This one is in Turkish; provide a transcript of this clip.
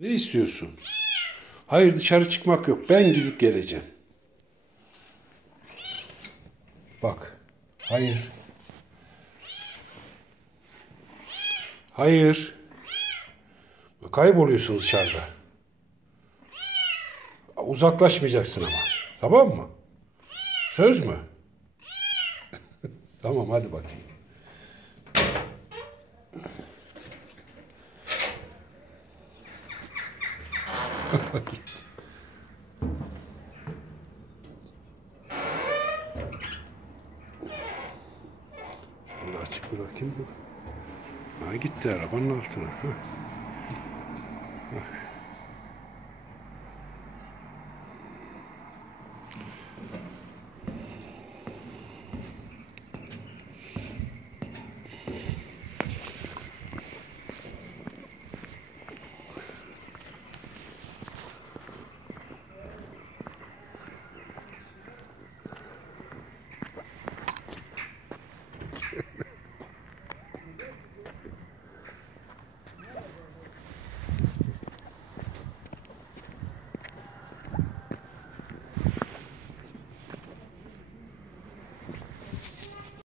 Ne istiyorsun? Hayır, dışarı çıkmak yok. Ben gidip geleceğim. Bak. Hayır. Hayır. Kayboluyorsun dışarıda. Uzaklaşmayacaksın ama. Tamam mı? Söz mü? Tamam, hadi bakayım. Şunu açık bırakayım mı? Ha, gitti arabanın altına. Ha.